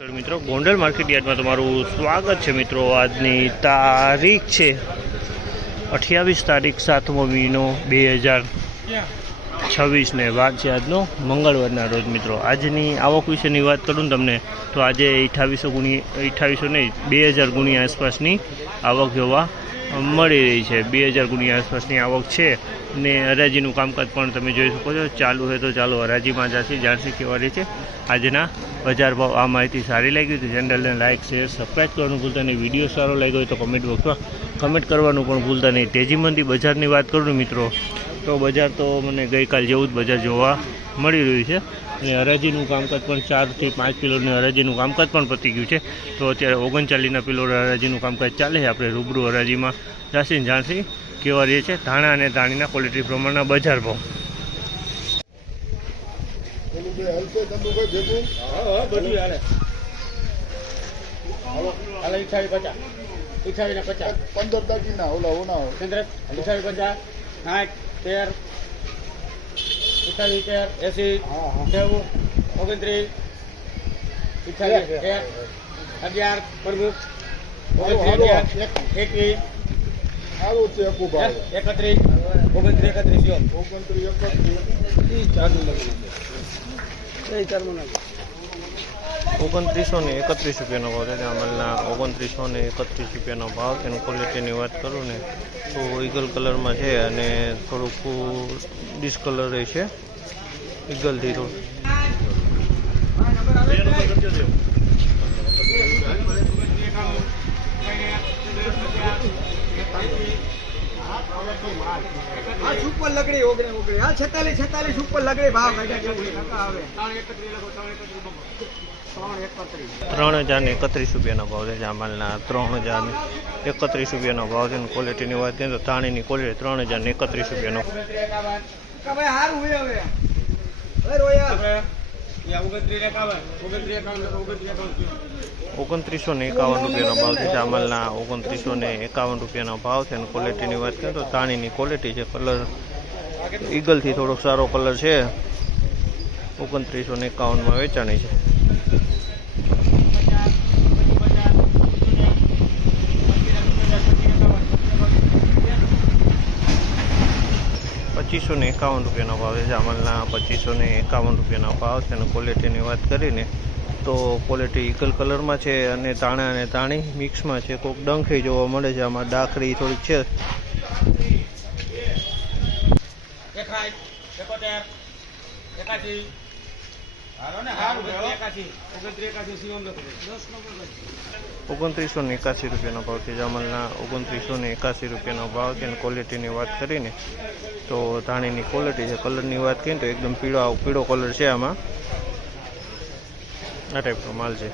મિત્રો ગોંડલ માર્કેટ યાર્ડમાં તમારું સ્વાગત છે। મિત્રો આજની તારીખ છે 28 તારીખ 7મો મહિનો 2026 ને વાર છે આજનો મંગળવારના રોજ। મિત્રો આજની આવક વિશેની વાત કરું ને તમને તો આજે 2800 નહીં 2000 ગુણી આસપાસની આવક જોવા મળી રહી છે। 2000 ગુણી આસપાસની આવક છે ને હરાજીનું કામકાજ પણ તમે જોઈ શકો છો। ચાલુ છે તો ચાલો હરાજીમાં જાણશી કેવા રહી છે આજના બજાર ભાવ। આ માહિતી સારી લાગી તો ચેનલને લાઇક શેર સબસ્ક્રાઈબ કરવાનું ભૂલતા નહીં। વિડીયો સારો લાગ્યો હોય તો કમેન્ટ બોક્સમાં કમેન્ટ કરવાનું પણ ભૂલતા નહીં। તેજીમંદી બજારની વાત કરું મિત્રો તો બજાર તો મને ગઈકાલ જેવું જ બજાર જોવા મળી રહ્યું છે અને હરાજીનું કામકાજ પણ 4 થી 5 કિલોની હરાજીનું કામકાજ પણ પતી ગયું છે। તો અત્યારે 39ના કિલો હરાજીનું કામકાજ ચાલે છે। આપણે રૂબરૂ હરાજીમાં જાસીને જાણશી કેવા રહે છે ધાણા અને ધાણીના ક્વોલિટી પ્રમાણના બજાર ભાવ। ₹2931 રૂપિયાનો ભાવ છે। અમલના ₹2931 રૂપિયાનો ભાવ। તેનું ક્વોલિટીની વાત કરું ને તો ઈગલ કલરમાં છે અને થોડુંક ડિસ્કલર છે ઈગલથી થોડું। સુપર લકડી 46 સુપર લકડી ભાવ 3031 રૂપિયાનો ભાવ છે। જામલના 3031 રૂપિયાનો ભાવ છે। ક્વોલિટીની વાત કરીએ તો ધાણીની ક્વોલિટી 3031 રૂપિયાનો। ₹2951 રૂપિયાનો ભાવ છે। જામલના 2951 રૂપિયાનો ભાવ છે અને ક્વોલિટીની વાત કરીએ તો ધાણીની ક્વોલિટી છે। કલર ઈગલથી થોડોક સારો કલર છે। 2951માં વેચાણી છે। ₹2551 રૂપિયાનો ભાવ છે। જામલના 2551 રૂપિયાનો ભાવ છે અને ક્વોલિટીની વાત કરીને તો ક્વોલિટી ઈગલ કલરમાં છે અને ધાણા અને ધાણી મિક્સમાં છે। કોઈક ડંખી જોવા મળે છે, આમાં ડાખરી થોડીક છે। ₹2981 રૂપિયાનો ભાવ છે। જામલના 2981 રૂપિયાનો ભાવ છે અને ક્વોલિટીની વાત કરીને તો ધાણીની ક્વોલિટી છે। કલરની વાત કરીએ તો એકદમ પીળો કલર છે, આમાં આ ટાઈપનો માલ છે।